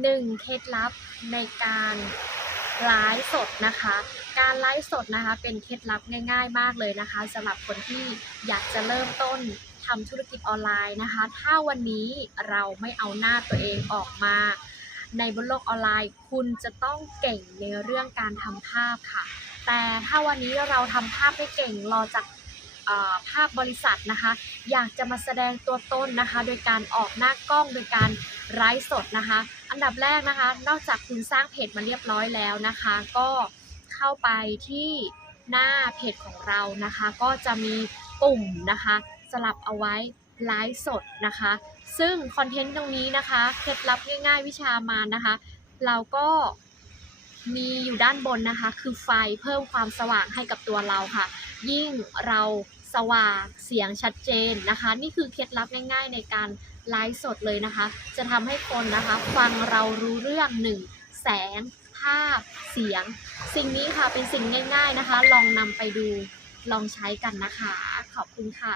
1เคล็ดลับในการไลฟ์สดนะคะ การไลฟ์สดนะคะเป็นเคล็ดลับง่าย ๆ มากเลยนะคะสำหรับคนที่อยากจะเริ่มต้นทำธุรกิจออนไลน์นะคะ ถ้าวันนี้เราไม่เอาหน้าตัวเองออกมา ในบนโลกออนไลน์ คุณจะต้องเก่งในเรื่องการทำภาพค่ะ แต่ถ้าวันนี้เราทำภาพไม่เก่งรอจากภาพบริษัทนะคะ อยากจะมาแสดงตัวตนนะคะ โดยการออกหน้ากล้องโดยการไลฟ์สดนะคะ อันดับแรกนะคะ นอกจากคุณสร้างเพจมาเรียบร้อยแล้วนะคะ ก็เข้าไปที่หน้าเพจของเรานะคะ ก็จะมีปุ่มนะคะ สลับเอาไว้ไลฟ์สดนะคะ ซึ่งคอนเทนต์ตรงนี้นะคะเคล็ดลับง่าย ๆ วิชามานนะคะ เราก็มีอยู่ด้านบนนะคะ คือไฟเพิ่มความสว่างให้กับตัวเราค่ะ ยิ่งเรา สว่างเสียงชัดเจนนะคะ นี่คือเคล็ดลับง่าย ๆ ในการไลฟ์สดเลยนะคะ จะทำให้คนนะคะฟังเรารู้เรื่องหนึ่งแสง ภาพ เสียง สิ่งนี้ค่ะเป็นสิ่งง่าย ๆนะคะ ลองนำไปดูลองใช้กันนะคะ ขอบคุณค่ะ